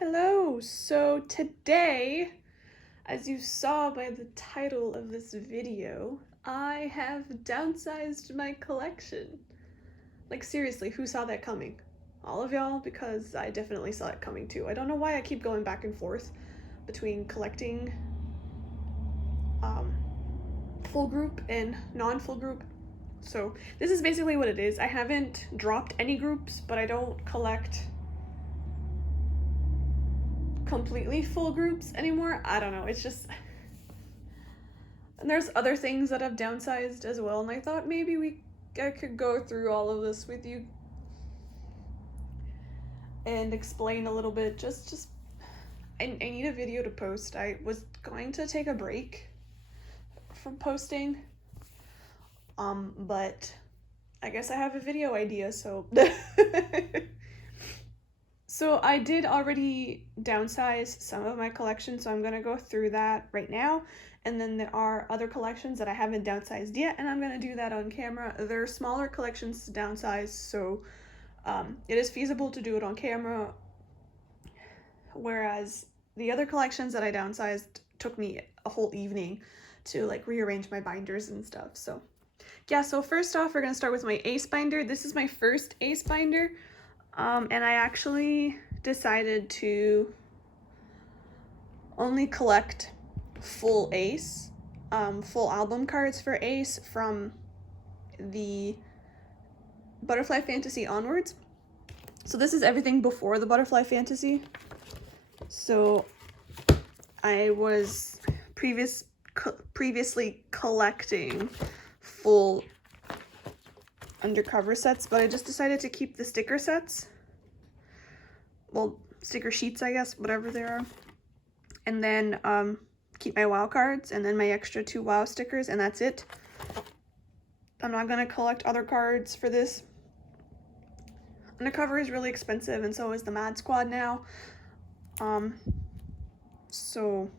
Hello! So today, as you saw by the title of this video, I have downsized my collection. Like seriously, who saw that coming? All of y'all? Because I definitely saw it coming too. I don't know why I keep going back and forth between collecting full group and non-full group. So this is basically what it is. I haven't dropped any groups, but I don't collect completely full groups anymore. I don't know, it's just, and there's other things that I've downsized as well, and I thought maybe I could go through all of this with you and explain a little bit. I need a video to post. I was going to take a break from posting, but I guess I have a video idea, so So I did already downsize some of my collection, so I'm gonna go through that right now. And then there are other collections that I haven't downsized yet, and I'm gonna do that on camera. They're smaller collections to downsize, so it is feasible to do it on camera. Whereas the other collections that I downsized took me a whole evening to like rearrange my binders and stuff. So yeah, so first off, we're gonna start with my ace binder. This is my first ace binder. And I actually decided to only collect full ace, full album cards for ace from the Butterfly Fantasy onwards. So this is everything before the Butterfly Fantasy. So I was previously collecting full undercover sets, but I just decided to keep the sticker sets. Well, sticker sheets, I guess, whatever they are. And then keep my WoW cards and then my extra 2 WoW stickers, and that's it. I'm not gonna collect other cards for this. Undercover is really expensive, and so is the Mad Squad now. So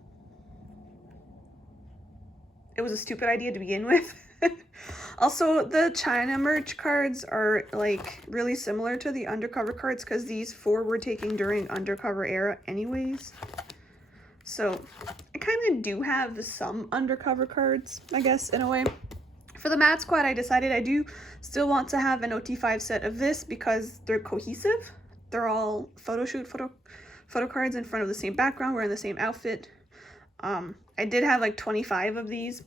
it was a stupid idea to begin with. Also, the China merch cards are like really similar to the undercover cards because these 4 were taken during undercover era anyways. So I kind of do have some undercover cards, I guess, in a way. For the Mad Squad, I decided I do still want to have an OT5 set of this because they're cohesive. They're all photo cards in front of the same background. We're in the same outfit. I did have like 25 of these.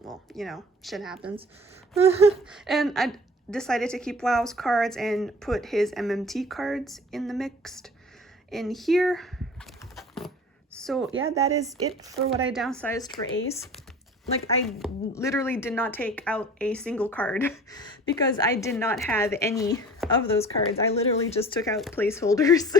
Well, you know, shit happens. And I decided to keep WoW's cards and put his MMT cards in the mixed in here. So yeah, that is it for what I downsized for ace. Like, I literally did not take out a single card because I did not have any of those cards. I literally just took out placeholders.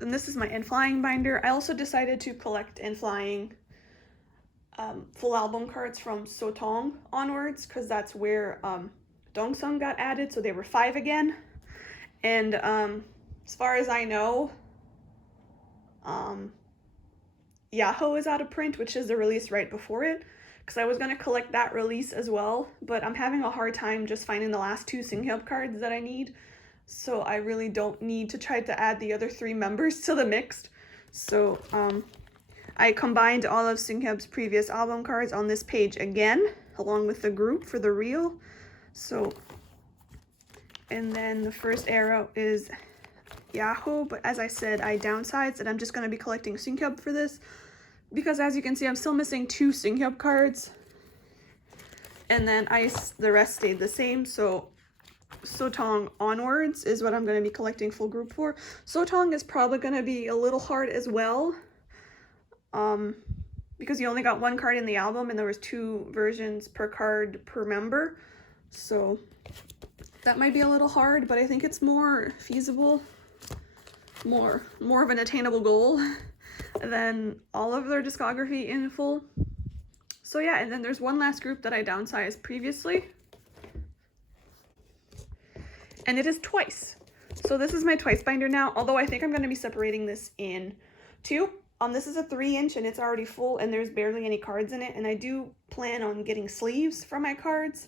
And this is my n.flying binder. I also decided to collect n.flying full album cards from Sotong onwards because that's where Dongsung got added, so they were 5 again. And as far as I know, Yahoo is out of print, which is the release right before it, because I was going to collect that release as well, but I'm having a hard time just finding the last 2 Singhyub cards that I need. So I really don't need to try to add the other 3 members to the mixed. So I combined all of Singhyub's previous album cards on this page again, along with the group for the reel. So, and then the first arrow is Yahoo, but as I said, I downsized and I'm just going to be collecting Singhyub for this, because as you can see, I'm still missing 2 Singhyub cards. And then the rest stayed the same, so Sotong onwards is what I'm going to be collecting full group for. Sotong is probably going to be a little hard as well, because you only got 1 card in the album and there was 2 versions per card per member, so that might be a little hard, but I think it's more feasible, more of an attainable goal than all of their discography in full. So yeah, and then there's one last group that I downsized previously, and it is Twice. So this is my Twice binder now, although I think I'm going to be separating this in 2. This is a 3-inch and it's already full and there's barely any cards in it, and I do plan on getting sleeves for my cards.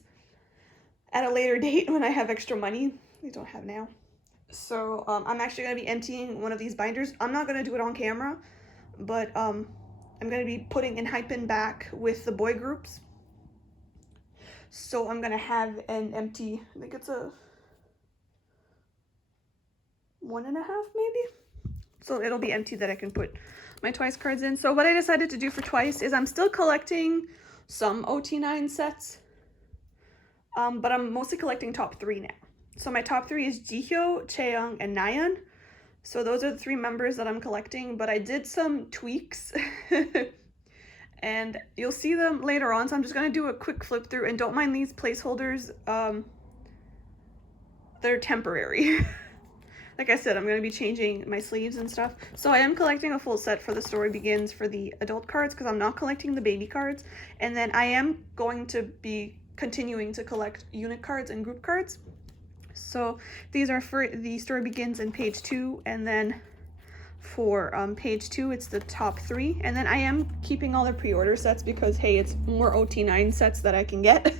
at a later date when I have extra money. I don't have now. So I'm actually going to be emptying one of these binders. I'm not going to do it on camera, but I'm going to be putting enhypen back with the boy groups. So I'm going to have an empty, I think it's a 1.5 maybe. So it'll be empty that I can put my Twice cards in. So what I decided to do for Twice is I'm still collecting some OT9 sets, but I'm mostly collecting top 3 now. So my top 3 is Jihyo, Chaeyoung, and Nayeon. So those are the 3 members that I'm collecting, but I did some tweaks and you'll see them later on. So I'm just going to do a quick flip through, and don't mind these placeholders. They're temporary. Like I said, I'm going to be changing my sleeves and stuff. So I am collecting a full set for The Story Begins for the adult cards because I'm not collecting the baby cards. And then I am going to be continuing to collect unit cards and group cards. So these are for The Story Begins in page 2, and then for page 2 it's the top 3. And then I am keeping all the pre-order sets because hey, it's more OT9 sets that I can get.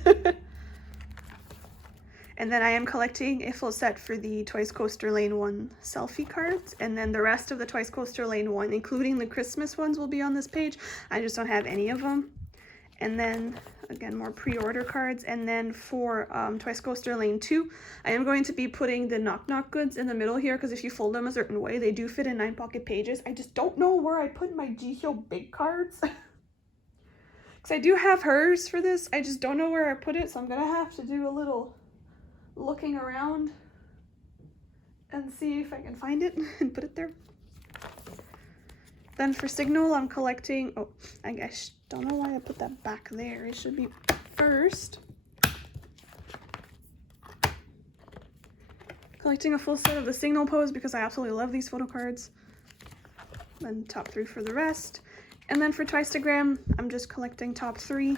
And then I am collecting a full set for the Twice Coaster Lane 1 selfie cards, and then the rest of the Twice Coaster Lane 1, including the Christmas ones, will be on this page. I just don't have any of them. And then again, more pre-order cards. And then for Twice Coaster Lane 2, I am going to be putting the Knock Knock goods in the middle here, because if you fold them a certain way, they do fit in 9 pocket pages. I just don't know where I put my Jihyo big cards. Because I do have hers for this, I just don't know where I put it, so I'm gonna have to do a little looking around and see if I can find it and put it there. Then for Signal, I'm collecting, oh, I guess, don't know why I put that back there. It should be first. Collecting a full set of the Signal pose because I absolutely love these photo cards. Then top 3 for the rest. And then for Twistagram, I'm just collecting top 3.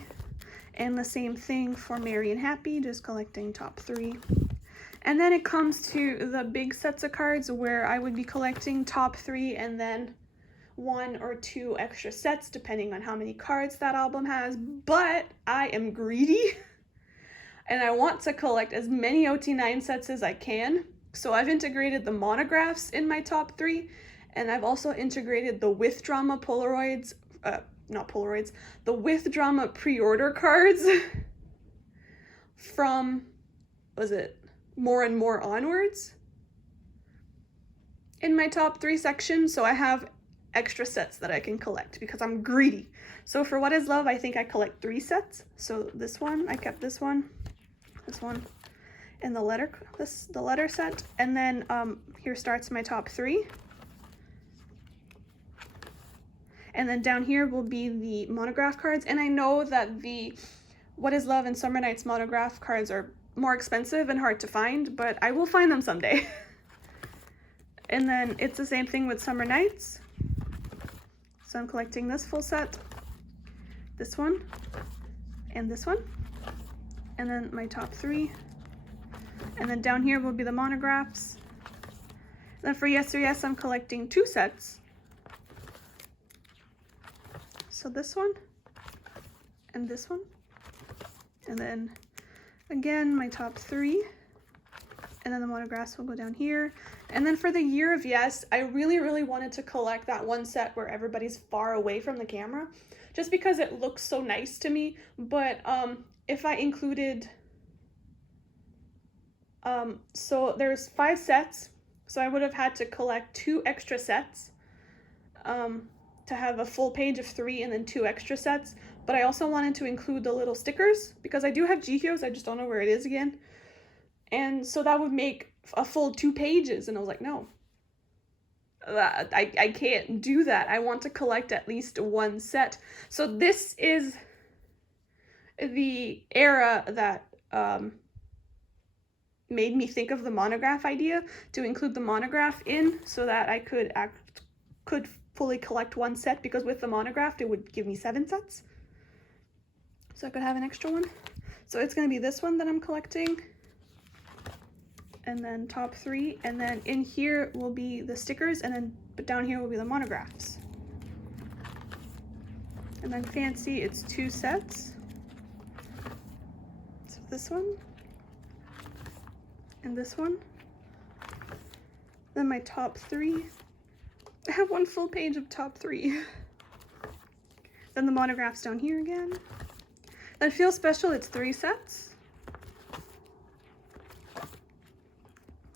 And the same thing for Merry and Happy, just collecting top 3. And then it comes to the big sets of cards where I would be collecting top 3 and then 1 or 2 extra sets depending on how many cards that album has. But I am greedy and I want to collect as many OT9 sets as I can. So I've integrated the monographs in my top 3, and I've also integrated the With Drama Polaroids, not Polaroids, the With Drama pre-order cards from, was it More and More onwards, in my top 3 section. So I have extra sets that I can collect because I'm greedy. So for What Is Love, I think I collect 3 sets. So this one, I kept this one, and the letter set. And then here starts my top 3. And then down here will be the monograph cards. And I know that the What Is Love and Summer Nights monograph cards are more expensive and hard to find, but I will find them someday. And then it's the same thing with Summer Nights. So I'm collecting this full set, this one, and this one. And then my top 3. And then down here will be the monographs. And then for Yes or Yes, I'm collecting 2 sets. So this one and this one, and then again my top 3, and then the monographs will go down here. And then for the Year of Yes, I really wanted to collect that one set where everybody's far away from the camera, just because it looks so nice to me. But if I included, so there's 5 sets, so I would have had to collect 2 extra sets to have a full page of 3 and then 2 extra sets. But I also wanted to include the little stickers because I do have Jihyo's, I just don't know where it is again. And so that would make a full 2 pages, and I was like, no, I can't do that. I want to collect at least 1 set. So this is the era that made me think of the monograph idea, to include the monograph in so that I could fully collect 1 set, because with the monograph it would give me 7 sets, so I could have an extra one. So it's going to be this one that I'm collecting, and then top 3, and then in here will be the stickers, and then but down here will be the monographs. And then Fancy, it's 2 sets. So this one and this one. Then my top 3. I have one full page of top 3. Then the monographs down here again. Then Feel Special, it's 3 sets.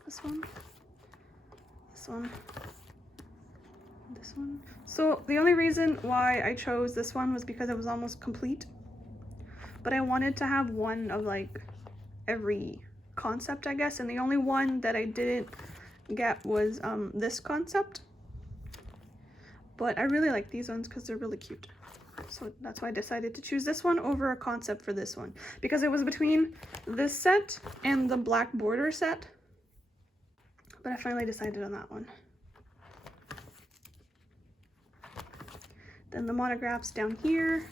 This one, this one, this one. So the only reason why I chose this one was because it was almost complete. But I wanted to have one of like every concept, I guess. And the only one that I didn't get was this concept. But I really like these ones because they're really cute. So that's why I decided to choose this one over a concept for this one. Because it was between this set and the black border set. But I finally decided on that one. Then the monographs down here.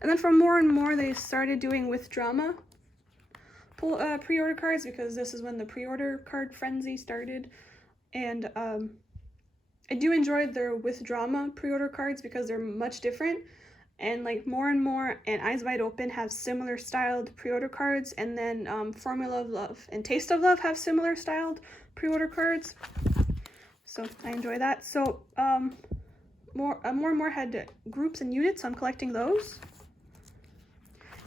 And then for more and more, they started doing with drama pre-order cards, because this is when the pre-order card frenzy started. And I do enjoy their with drama pre-order cards because they're much different. And like more and more and Eyes Wide Open have similar styled pre-order cards, and then Formula of Love and Taste of Love have similar styled pre-order cards. So I enjoy that. So more and more had groups and units, so I'm collecting those.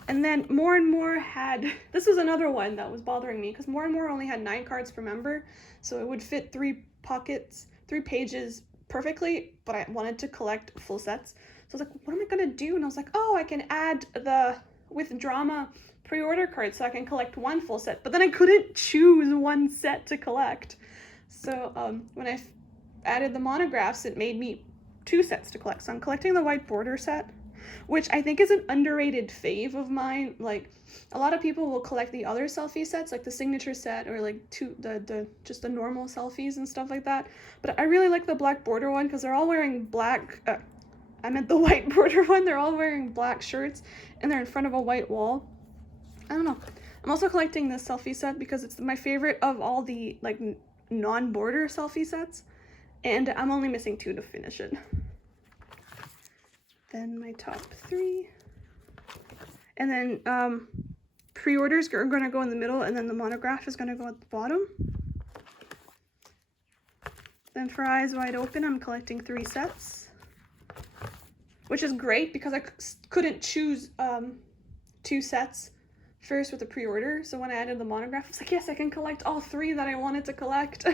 And then more and more had, this was another one that was bothering me because more and more only had 9 cards per member, so it would fit 3 pockets, 3 pages perfectly, but I wanted to collect full sets. So I was like, what am I gonna do? And I was like, oh, I can add the with drama pre-order cards so I can collect 1 full set, but then I couldn't choose 1 set to collect. So when I added the monographs, it made me 2 sets to collect. So I'm collecting the white border set, which I think is an underrated fave of mine. Like a lot of people will collect the other selfie sets, like the signature set, or like just the normal selfies and stuff like that. But I really like the black border one because they're all wearing black. I meant the white border one. They're all wearing black shirts and they're in front of a white wall. I don't know. I'm also collecting this selfie set because it's my favorite of all the like non-border selfie sets, and I'm only missing 2 to finish it. Then my top 3, and then pre-orders are going to go in the middle, and then the monograph is going to go at the bottom. Then for Eyes Wide Open, I'm collecting 3 sets, which is great because I couldn't choose 2 sets first with the pre-order. So when I added the monograph, I was like, yes, I can collect all 3 that I wanted to collect.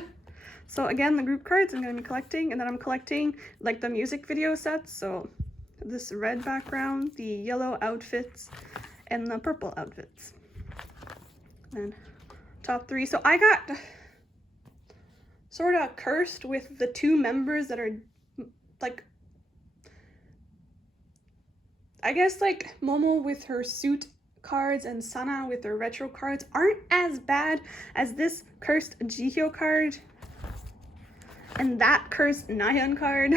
So again, the group cards I'm going to be collecting, and then I'm collecting like the music video sets. So this red background, the yellow outfits, and the purple outfits. And top 3. So I got sort of cursed with the 2 members that are like, I guess like Momo with her suit cards and Sana with her retro cards aren't as bad as this cursed Jihyo card and that cursed Nahyun card.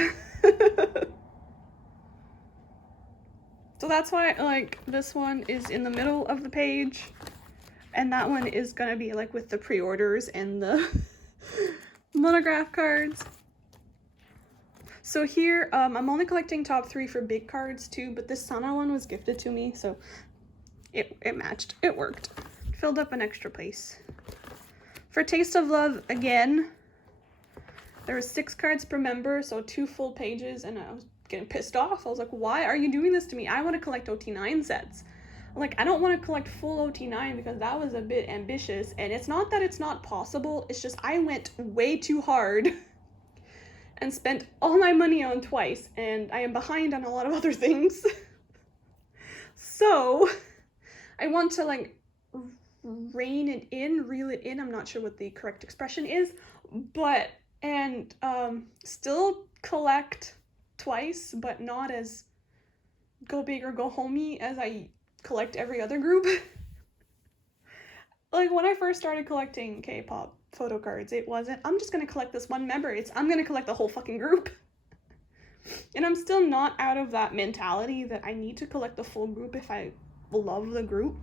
So that's why like this one is in the middle of the page, and that one is gonna be like with the pre-orders and the monograph cards. So here I'm only collecting top 3 for big cards too, but this Sana one was gifted to me, so it matched. It worked. Filled up an extra place. For Taste of Love, again, there were 6 cards per member, so 2 full pages, and I was getting pissed off. I was like, why are you doing this to me? I want to collect OT9 sets. Like, I don't want to collect full OT9 because that was a bit ambitious, and it's not that it's not possible, it's just I went way too hard and spent all my money on twice, and I am behind on a lot of other things. So I want to like reel it in, I'm not sure what the correct expression is, but and still collect twice, but not as go big or go homey as I collect every other group. Like when I first started collecting K-pop photo cards, it wasn't, I'm just gonna collect this one member, it's I'm gonna collect the whole fucking group. And I'm still not out of that mentality that I need to collect the full group if I love the group.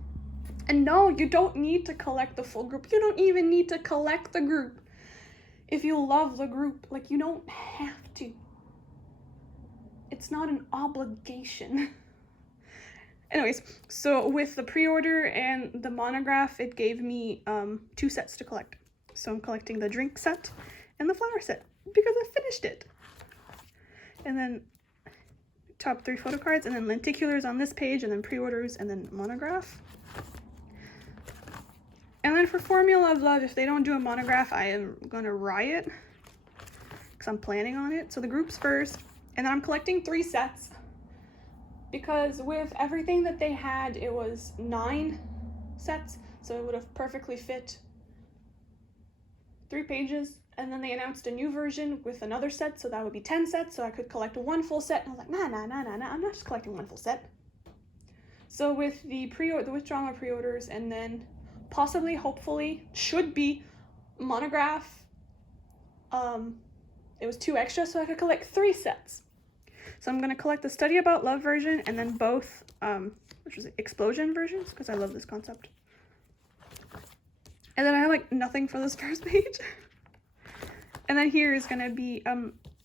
And no, you don't need to collect the full group. You don't even need to collect the group if you love the group. Like, you don't have to. It's not an obligation. Anyways, so with the pre-order and the monograph, it gave me 2 sets to collect. So I'm collecting the drink set and the flower set because I finished it. And then top 3 photo cards, and then lenticulars on this page, and then pre-orders, and then monograph. And then for Formula of Love, if they don't do a monograph, I am gonna riot because I'm planning on it. So the groups first, and then I'm collecting 3 sets because with everything that they had, it was 9 sets, so it would have perfectly fit 3 pages. And then they announced a new version with another set, so that would be 10 sets, so I could collect 1 full set. And I was like, nah, I'm not just collecting 1 full set. So with the withdrawal pre-orders, and then possibly, hopefully, should be monograph, it was 2 extra, so I could collect 3 sets. So I'm gonna collect the Study About Love version, and then both, which was explosion versions, because I love this concept. And then I have like nothing for this first page. And then here is gonna be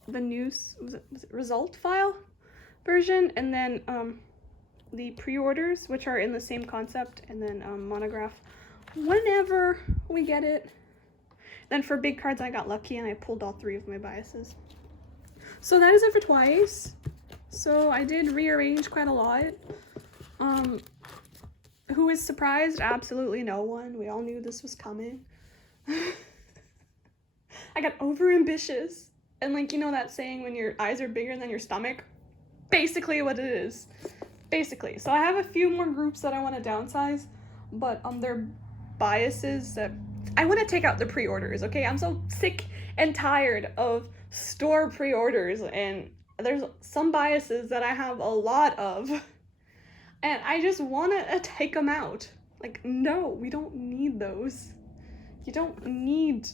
the news, was it result file version, and then the pre-orders, which are in the same concept, and then monograph whenever we get it. Then for big cards, I got lucky and I pulled all 3 of my biases. So that is it for twice. So I did rearrange quite a lot. Who is surprised? Absolutely no one. We all knew this was coming. I got overambitious. And like, you know that saying when your eyes are bigger than your stomach? Basically what it is. Basically. So I have a few more groups that I want to downsize, but they're biases that I want to take out the pre-orders, okay? I'm so sick and tired of store pre-orders, and there's some biases that I have a lot of, and I just want to take them out. Like, no, we don't need those. You don't need...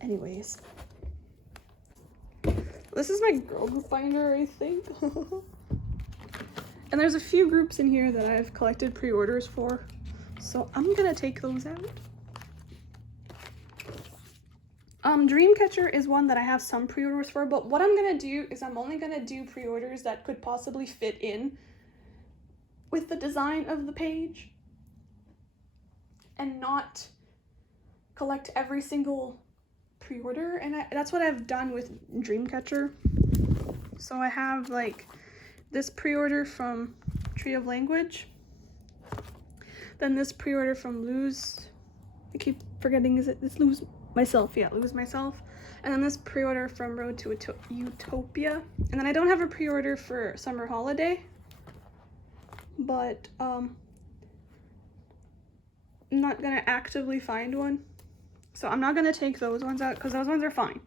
Anyways. This is my girl group binder, I think. And there's a few groups in here that I've collected pre-orders for, so I'm gonna take those out. Dreamcatcher is one that I have some pre-orders for, but what I'm gonna do is I'm only gonna do pre-orders that could possibly fit in with the design of the page, and not collect every single pre-order. And that's what I've done with Dreamcatcher. So I have like this pre-order from Tree of Language, then this pre-order from Lose, I keep forgetting, is it this Lose Myself? Yeah, Lose Myself. And then this pre-order from Road to Utopia. And then I don't have a pre-order for Summer Holiday, but I'm not gonna actively find one, so I'm not gonna take those ones out because those ones are fine.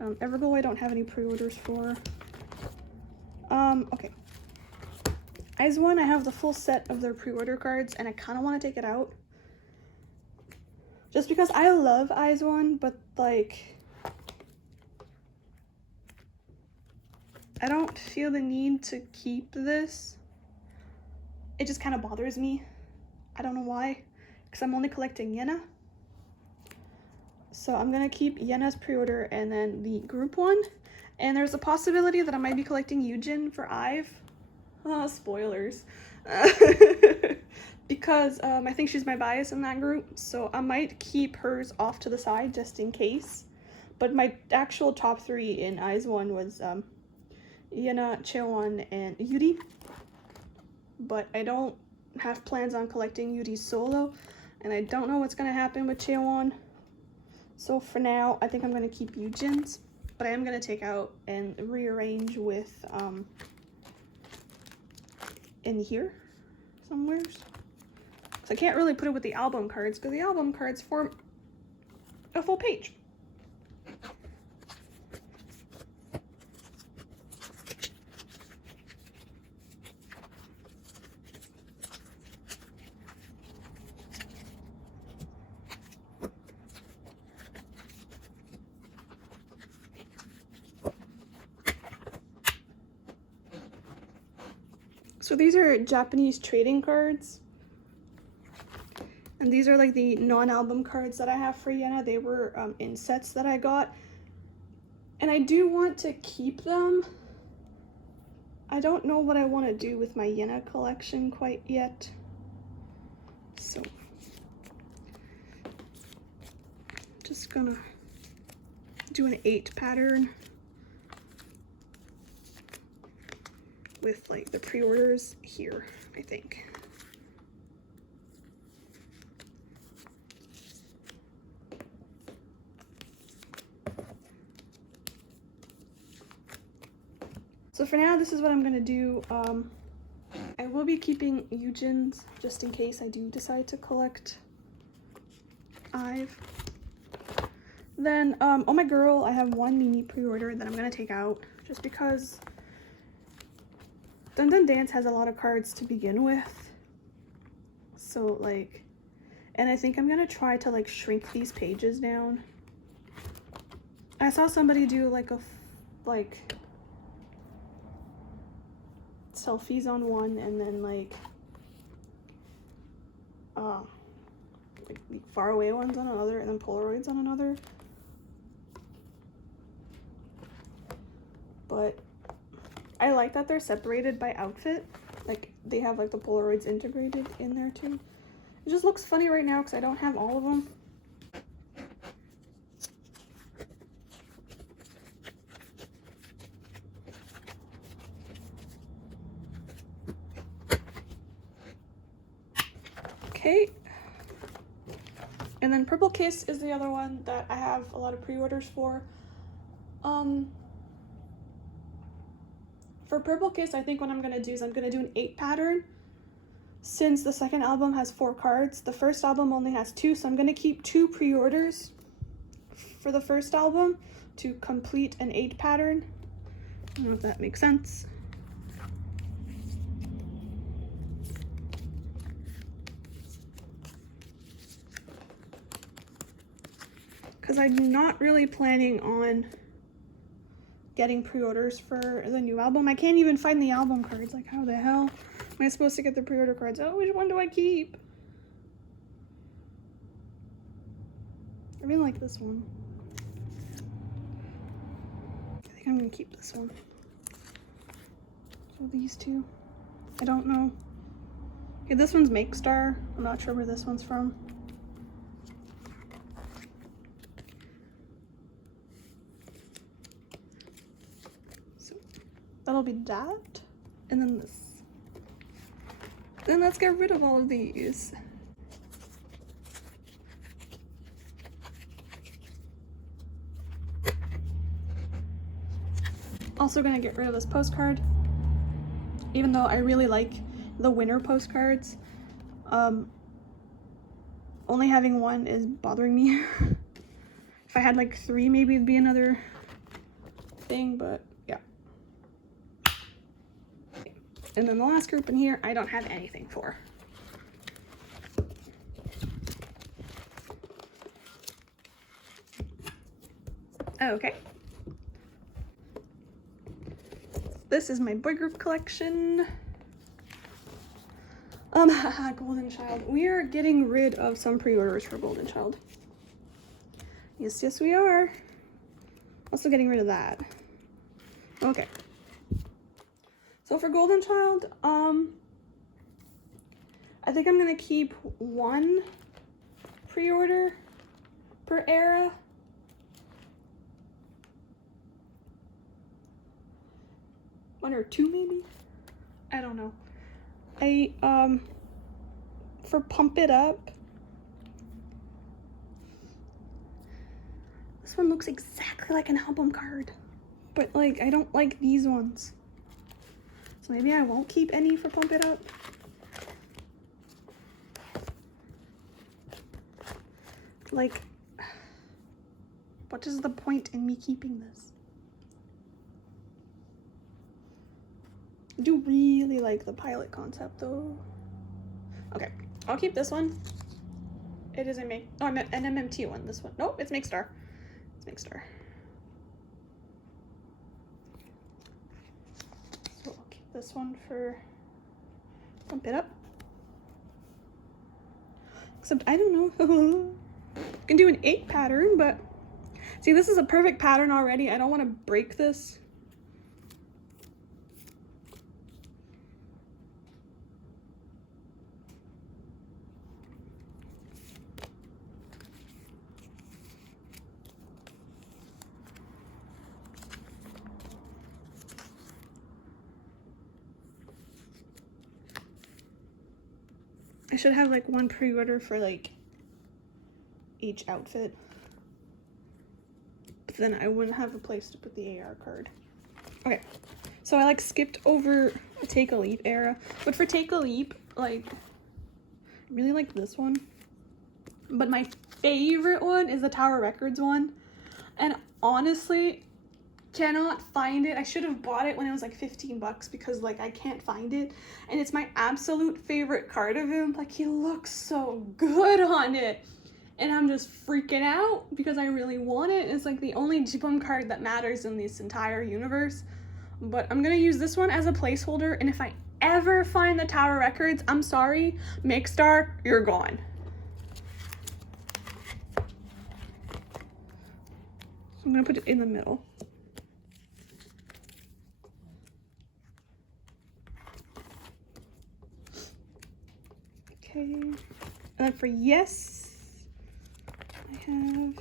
Everglow I don't have any pre-orders for. Okay. Eyes One, I have the full set of their pre-order cards, and I kind of want to take it out. Just because I love Eyes One, but like, I don't feel the need to keep this. It just kind of bothers me. I don't know why, because I'm only collecting Yena. So I'm gonna keep Yena's pre-order and then the group one. And there's a possibility that I might be collecting Yujin for Ive. Oh, spoilers. Because I think she's my bias in that group, so I might keep hers off to the side just in case. But my actual top 3 in Eyes One was Yena, Cheon, and Yuri. But I don't have plans on collecting Yuri solo, and I don't know what's gonna happen with Cheon. So for now, I think I'm gonna keep Yujin's, but I am gonna take out and rearrange with in here somewhere. So I can't really put it with the album cards because the album cards form a full page. So these are Japanese trading cards. And these are like the non-album cards that I have for Yena. They were in sets that I got. And I do want to keep them. I don't know what I want to do with my Yena collection quite yet. So Just gonna do an 8 pattern with like the pre-orders here, I think. So for now, this is what I'm gonna do. I will be keeping Eugen's just in case I do decide to collect Ive. Then, oh my girl, I have one Mimi pre-order that I'm gonna take out just because Dun Dun Dance has a lot of cards to begin with. So like, and I think I'm gonna try to like shrink these pages down. I saw somebody do like selfies on one and then like far away ones on another and then Polaroids on another. But I like that they're separated by outfit. Like they have like the Polaroids integrated in there too. It just looks funny right now because I don't have all of them. Okay. And then Purple Kiss is the other one that I have a lot of pre-orders for. For Purple Kiss, I think what I'm gonna do is I'm gonna do an 8 pattern. Since the second album has 4 cards, the first album only has 2, so I'm gonna keep 2 pre-orders for the first album to complete an 8 pattern. I don't know if that makes sense. Because I'm not really planning on getting pre-orders for the new album. I can't even find the album cards. Like, how the hell am I supposed to get the pre-order cards? Oh, which one do I keep? I really like this one. I think I'm gonna keep this one. So these two, I don't know. Okay, this one's Make Star. I'm not sure where this one's from. That'll be that, and then this. Then let's get rid of all of these. Also gonna get rid of this postcard, even though I really like the winter postcards. Only having one is bothering me. If I had like 3, maybe it'd be another thing, but yeah. And then the last group in here, I don't have anything for. Okay. This is my boy group collection. Golden Child. We are getting rid of some pre-orders for Golden Child. Yes, yes, we are. Also getting rid of that. Okay. So for Golden Child, I think I'm gonna keep 1 pre-order per era. One or 2 maybe? I don't know. For Pump It Up, this one looks exactly like an album card, but like I don't like these ones. So maybe I won't keep any for Pump It Up. Like, what is the point in me keeping this? I do really like the pilot concept though. Okay, I'll keep this one. It is an MMT one, this one. Nope, it's Make Star. It's Make Star. So I'll keep this one for Pump It Up. Except I don't know. I can do an 8 pattern, but see, this is a perfect pattern already. I don't want to break this. I should have like one pre-order for like each outfit. But then I wouldn't have a place to put the AR card. Okay, so I like skipped over a Take a Leap era. But for Take a Leap, like, I really like this one. But my favorite one is the Tower Records one. And honestly, cannot find it. I should have bought it when it was like 15 bucks because like I can't find it. And it's my absolute favorite card of him. Like, he looks so good on it. And I'm just freaking out because I really want it. It's like the only kpop card that matters in this entire universe. But I'm gonna use this one as a placeholder, and if I ever find the Tower Records, I'm sorry, Makestar, you're gone. So I'm gonna put it in the middle. Okay, and then for yes, I have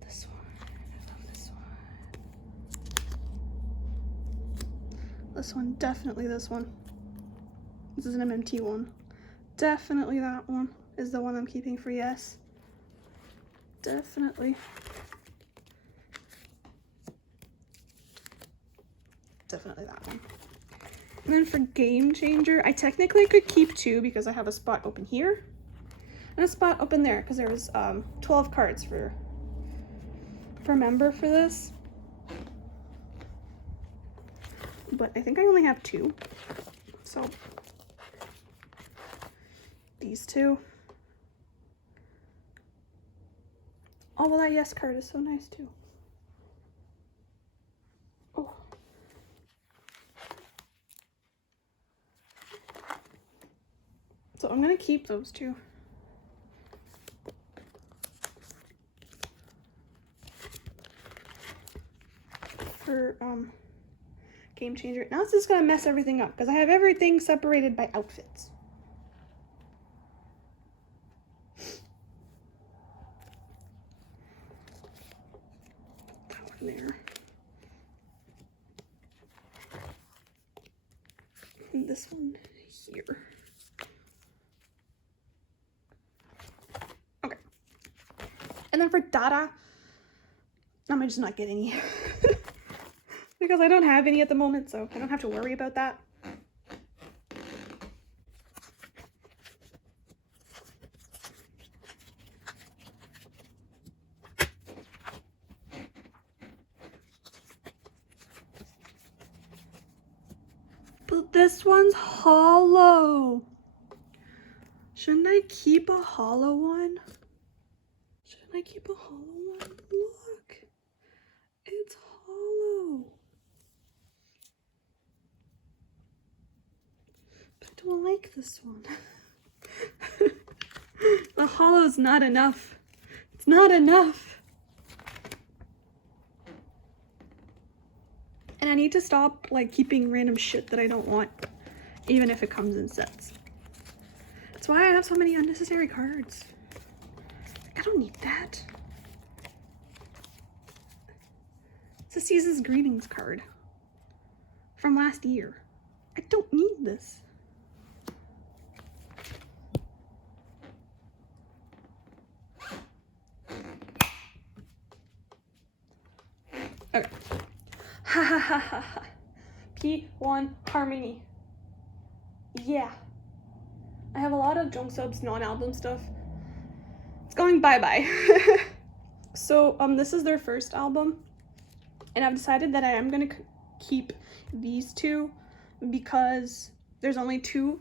this one. I love this one. This one, definitely this one. This is an MMT one. Definitely that one is the one I'm keeping for yes. Definitely. Definitely that one. And then for Game Changer, I technically could keep two because I have a spot open here and a spot open there because there was 12 cards for member for this. But I think I only have two. So these two. Oh, well, that yes card is so nice too. Oh. So I'm gonna keep those two. For Game Changer. Now this is gonna mess everything up because I have everything separated by outfits. That one there. And this one here. Okay. And then for Dada, I might just not get any. Because I don't have any at the moment, so I don't have to worry about that. But this one's hollow. Shouldn't I keep a hollow one? Shouldn't I keep a hollow one? Look, it's hollow. But I don't like this one. The hollow's not enough. It's not enough. And I need to stop like keeping random shit that I don't want, even if it comes in sets. That's why I have so many unnecessary cards. I don't need that. It's a Season's Greetings card from last year. I don't need this. Okay. Ha ha ha ha ha. P1 Harmony. Yeah. I have a lot of Jungsub's non-album stuff. It's going bye-bye. So, this is their first album. And I've decided that I am gonna keep these two because there's only 2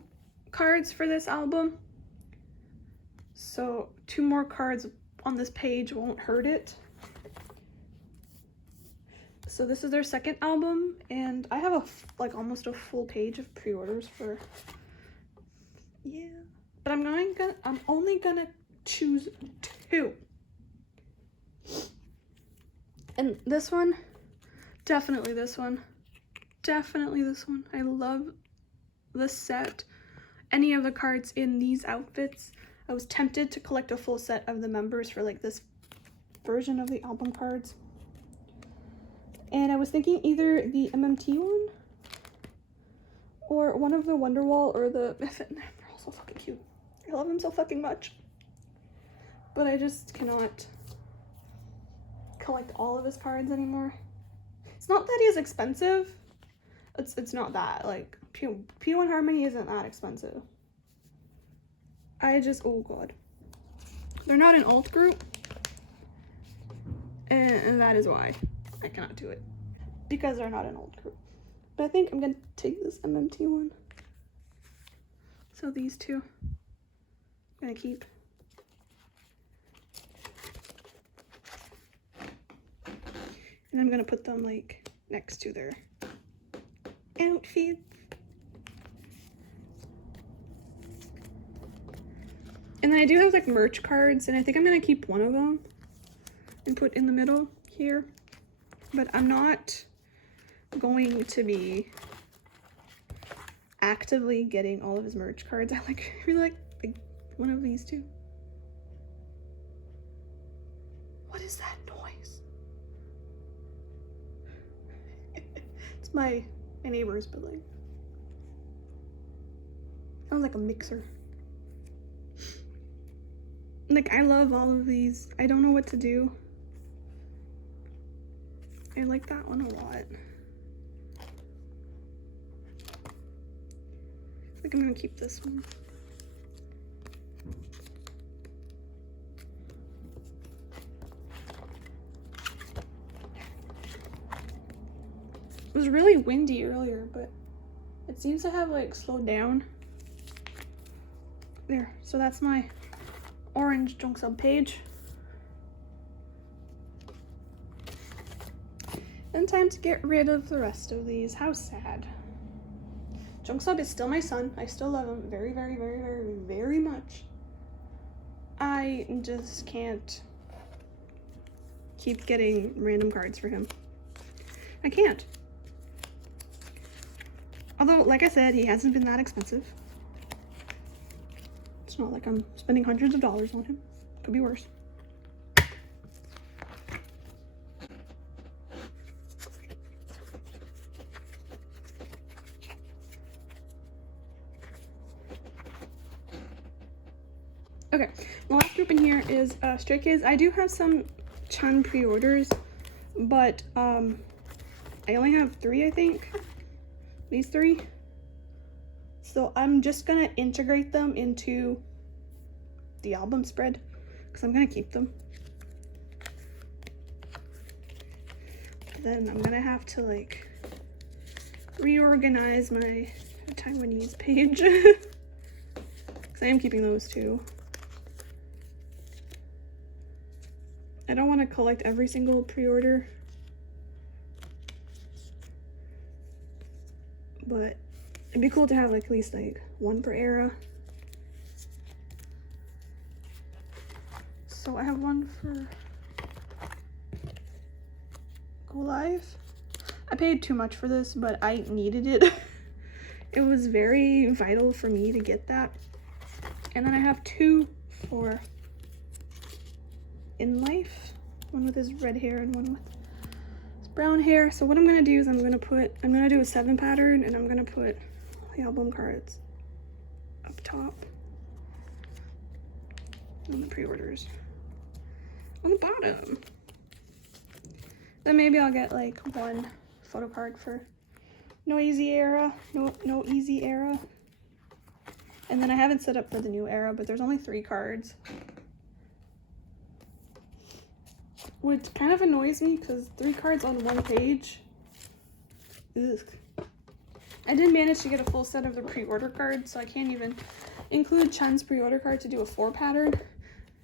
cards for this album. So 2 more cards on this page won't hurt it. So this is their second album, and I have like almost a full page of pre-orders for, yeah. But I'm only gonna choose 2. And this one, definitely this one. Definitely this one. I love the set. Any of the cards in these outfits. I was tempted to collect a full set of the members for like this version of the album cards. And I was thinking either the MMT one or one of the Wonderwall or the Enhypen. They're all so fucking cute. I love them so fucking much. But I just cannot collect all of his cards anymore. It's not that he's expensive. It's not that. Like, P1 Harmony isn't that expensive. I just, oh god. They're not an alt group. And that is why I cannot do it. Because they're not an alt group. But I think I'm gonna take this MMT one. So these two I'm gonna keep. And I'm gonna put them like next to their outfits. And then I do have like merch cards, and I think I'm gonna keep one of them and put in the middle here. But I'm not going to be actively getting all of his merch cards. I really like one of these two. What is that noise? It's my neighbor's building. Sounds like a mixer. Like, I love all of these. I don't know what to do. I like that one a lot. I think I'm gonna keep this one. It was really windy earlier, but it seems to have like slowed down. There, so that's my orange junk sub page. And time to get rid of the rest of these. How sad. Junk sub is still my son. I still love him very, very, very, very, very much. I just can't keep getting random cards for him. I can't. Although, like I said, he hasn't been that expensive. It's not like I'm spending hundreds of dollars on him. Could be worse. Okay, the last group in here is Stray Kids. I do have some Chun pre-orders, but I only have 3, I think. These 3. So I'm just gonna integrate them into the album spread because I'm gonna keep them. Then I'm gonna have to like reorganize my Taiwanese page because I am keeping those too. I don't want to collect every single pre-order, but it'd be cool to have like at least like 1 per era. So I have 1 for Go Live. I paid too much for this, but I needed it. It was very vital for me to get that. And then I have 2 for In Life. 1 with his red hair and 1 with his brown hair. So what I'm gonna do is I'm gonna do a 7 pattern, and I'm gonna put the album cards up top and the pre-orders on the bottom. Then maybe I'll get like 1 photo card for No Easy Era, no Easy Era. And then I haven't set up for the new era, but there's only 3 cards. Which kind of annoys me because 3 cards on 1 page. Ugh. I didn't manage to get a full set of the pre-order cards, so I can't even include Chun's pre-order card to do a 4 pattern.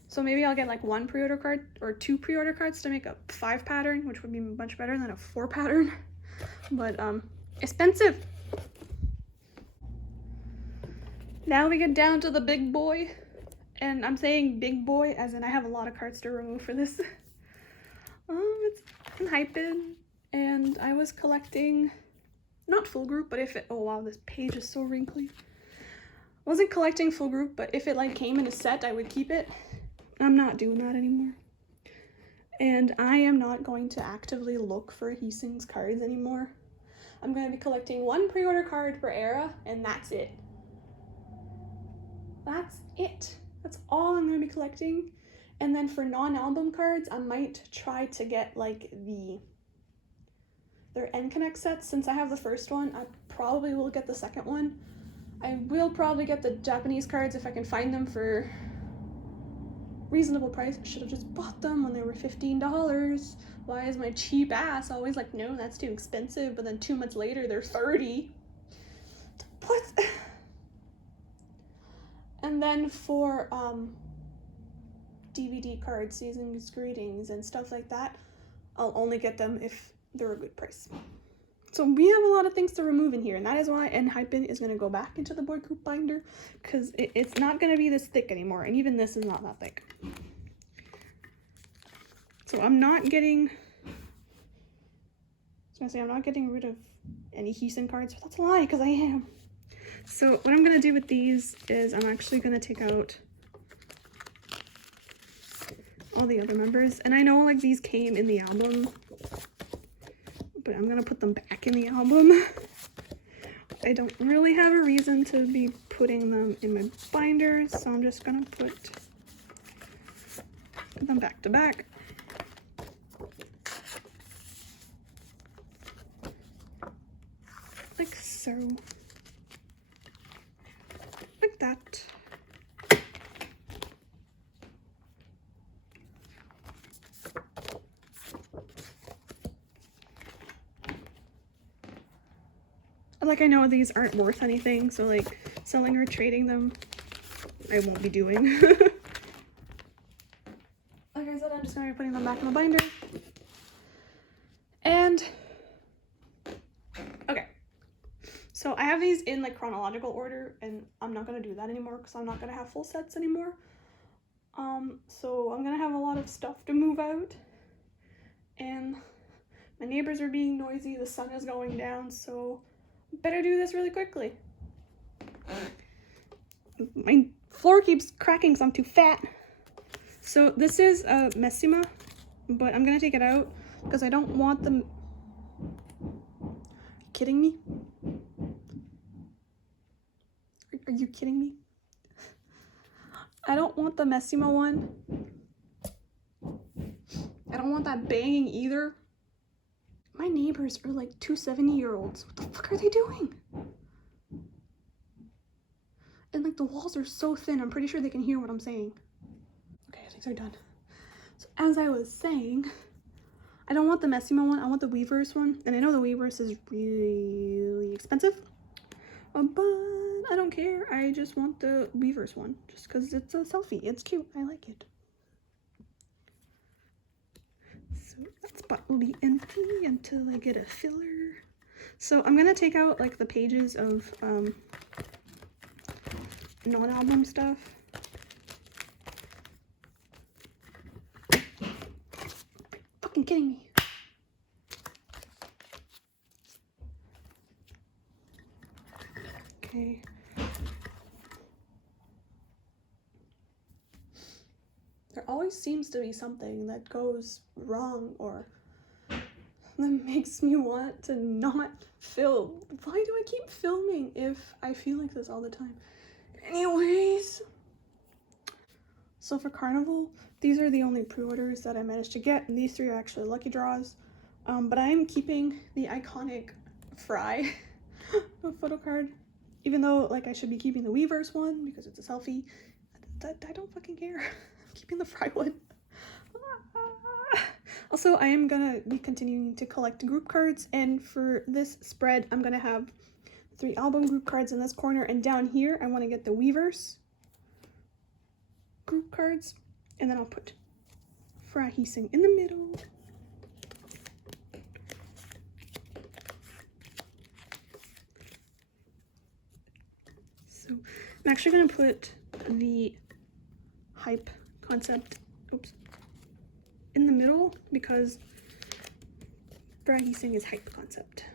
So maybe I'll get like 1 pre-order card or 2 pre-order cards to make a 5 pattern, which would be much better than a 4 pattern. But expensive. Now we get down to the big boy, and I'm saying big boy as in I have a lot of cards to remove for this. It's enhypen, and I was collecting, not full group, but if it, oh wow, this page is so wrinkly. I wasn't collecting full group, but if it like came in a set, I would keep it. I'm not doing that anymore. And I am not going to actively look for Heesung's cards anymore. I'm going to be collecting one pre-order card per era, and that's it. That's it. That's all I'm going to be collecting. And then for non-album cards, I might try to get like their N.Connect sets. Since I have the first one, I probably will get the second one. I will probably get the Japanese cards if I can find them for reasonable price. I should have just bought them when they were $15. Why is my cheap ass always like, no, that's too expensive, but then 2 months later they're 30? What? And then for DVD cards, season's greetings and stuff like that, I'll only get them if they're a good price. So we have a lot of things to remove in here, and that is why enhypen is going to go back into the board group binder, because it's not going to be this thick anymore, and even this is not that thick. So I'm not getting rid of any Heisen cards, but that's a lie, because I am. So what I'm going to do with these is I'm actually going to take out all the other members, and I know like these came in the album, but I'm going to put them back in the album. I don't really have a reason to be putting them in my binders, so I'm just going to put them back to back. Like so. Like that. Like, I know these aren't worth anything, so like selling or trading them I won't be doing. Like I said, I'm just going to be putting them back in the binder. And okay, so I have these in like chronological order, and I'm not going to do that anymore because I'm not going to have full sets anymore. So I'm going to have a lot of stuff to move out, and my neighbors are being noisy, the sun is going down, so better do this really quickly. My floor keeps cracking because I'm too fat. So this is a Messima, but I'm gonna take it out because I don't want them. Kidding me? Are you kidding me? I don't want the Messima one. I don't want that banging either. My neighbors are like two 70-year-olds. What the fuck are they doing? And like the walls are so thin, I'm pretty sure they can hear what I'm saying. Okay, I think they're done. So as I was saying, I don't want the Messima one, I want the Weverse one. And I know the Weverse is really expensive, but I don't care. I just want the Weverse one, just because it's a selfie. It's cute, I like it. So that's bottle be empty until I get a filler. So I'm gonna take out like the pages of non-album stuff. Fucking kidding me. Okay. There always seems to be something that goes wrong or that makes me want to not film. Why do I keep filming if I feel like this all the time? Anyways, so for Carnival, these are the only pre-orders that I managed to get, and these three are actually lucky draws. But I am keeping the iconic Fry photocard, even though like I should be keeping the Weverse one because it's a selfie. I don't fucking care. I'm keeping the Fry one. Also, I am gonna be continuing to collect group cards, and for this spread, I'm gonna have 3 album group cards in this corner, and down here, I want to get the Weverse group cards, and then I'll put Fry Heising in the middle. So I'm actually gonna put the hype concept, in the middle because Fry Heising is hype concept.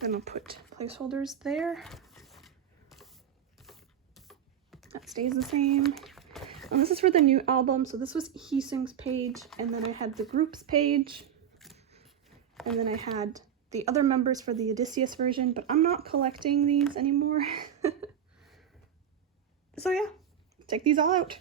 Then I'll put placeholders there. That's stays the same. And this is for the new album. So this was Heesung's page, and then I had the group's page, and then I had the other members for the Odysseus version, but I'm not collecting these anymore. So yeah, take these all out.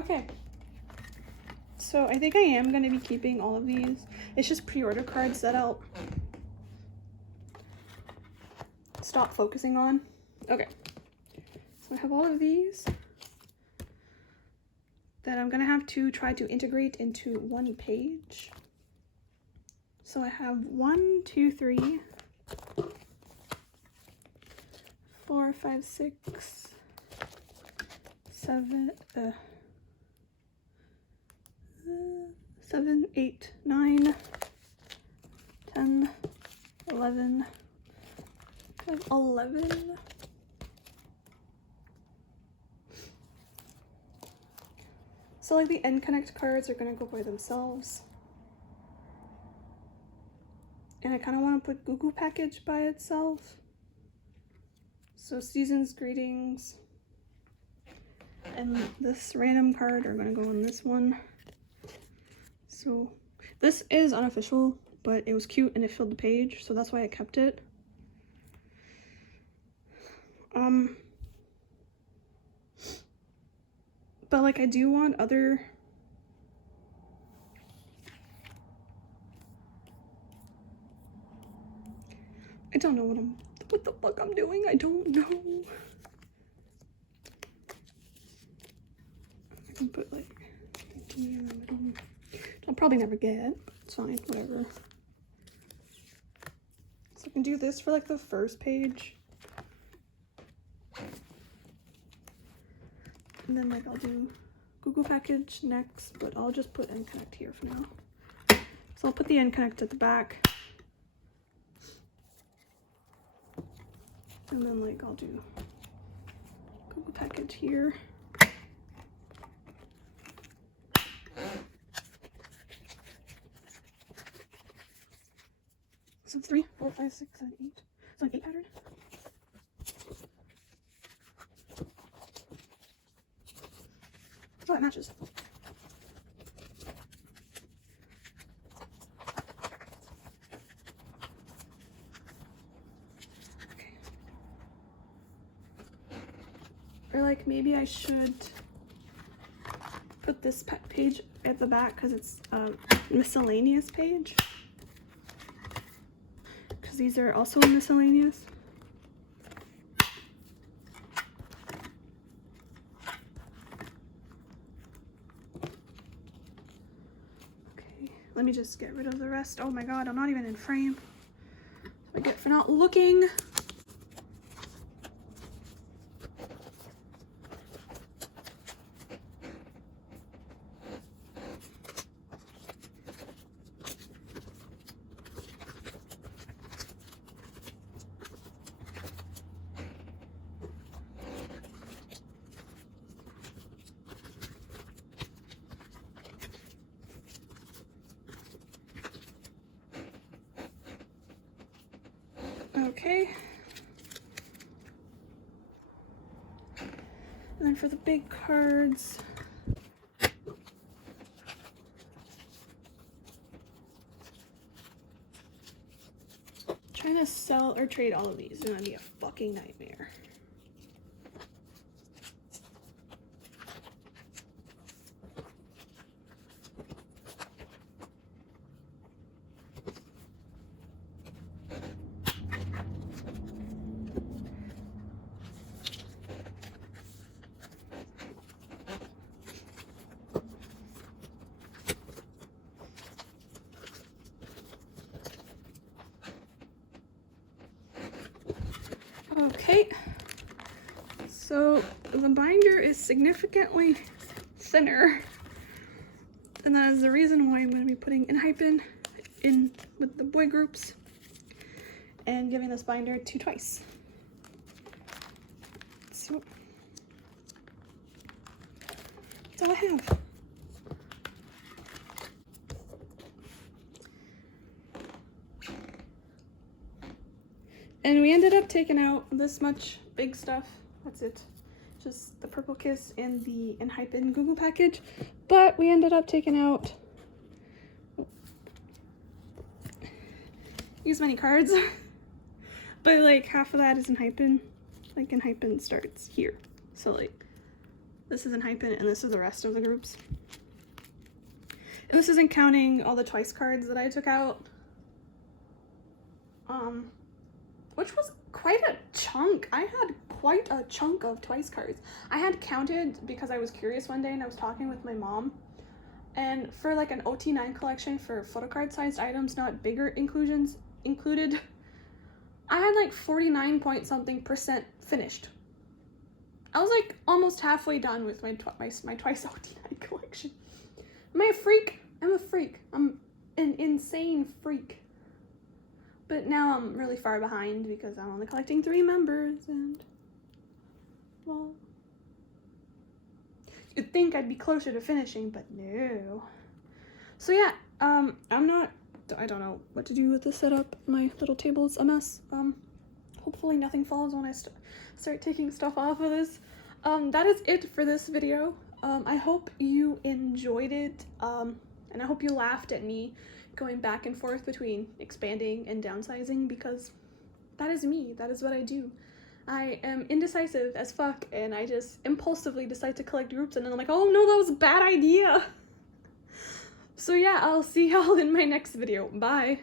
Okay, so I think I am going to be keeping all of these. It's just pre-order cards that I'll stop focusing on. Okay, so I have all of these that I'm going to have to try to integrate into one page. So I have 1, 2, 3, 4, 5, 6, 7, 7, 8, 9, 10, 11, 11. So like the N.Connect cards are gonna go by themselves. And I kind of want to put Google Package by itself. So Season's Greetings and this random card are gonna go in this one. So this is unofficial, but it was cute and it filled the page, so that's why I kept it. But like I do want other I don't know what the fuck I'm doing. I don't know. I can put like in the middle. I'll probably never get, but it's fine, whatever. So I can do this for like the first page. And then like I'll do Google Package next, but I'll just put N.Connect here for now. So I'll put the N.Connect at the back. And then like I'll do Google Package here. So 3, 4, 5, 6, 7, 8. So an 8 pattern. Oh, it matches. Okay. Or like maybe I should put this page at the back because it's a miscellaneous page. Because these are also miscellaneous. Let me just get rid of the rest. Oh my god, I'm not even in frame. I get for not looking. Okay. And then for the big cards, trying to sell or trade all of these is gonna be a fucking nightmare. Okay, so the binder is significantly thinner, and that is the reason why I'm going to be putting enhypen in with the boy groups. and giving this binder to Twice. So that's all I have. And we ended up taking out this much big stuff. That's it. Just the Purple Kiss and the enhypen Google package. But we ended up taking out these many cards. But like half of that is enhypen. Like enhypen starts here. So like this is enhypen and this is the rest of the groups. And this isn't counting all the Twice cards that I took out. Which was quite a chunk. I had quite a chunk of Twice cards. I had counted because I was curious one day and I was talking with my mom. And for like an OT9 collection for photocard sized items, not bigger inclusions included, I had like 49 point something% finished. I was like almost halfway done with my Twice OT9 collection. Am I a freak? I'm a freak. I'm an insane freak. But now I'm really far behind because I'm only collecting 3 members and, well, you'd think I'd be closer to finishing, but no. So yeah, I don't know what to do with this setup. My little table's a mess. Hopefully nothing falls when I start taking stuff off of this. That is it for this video. I hope you enjoyed it, and I hope you laughed at me going back and forth between expanding and downsizing, because that is me. That is what I do. I am indecisive as fuck, and I just impulsively decide to collect groups, and then I'm like, oh no, that was a bad idea. So yeah, I'll see y'all in my next video. Bye.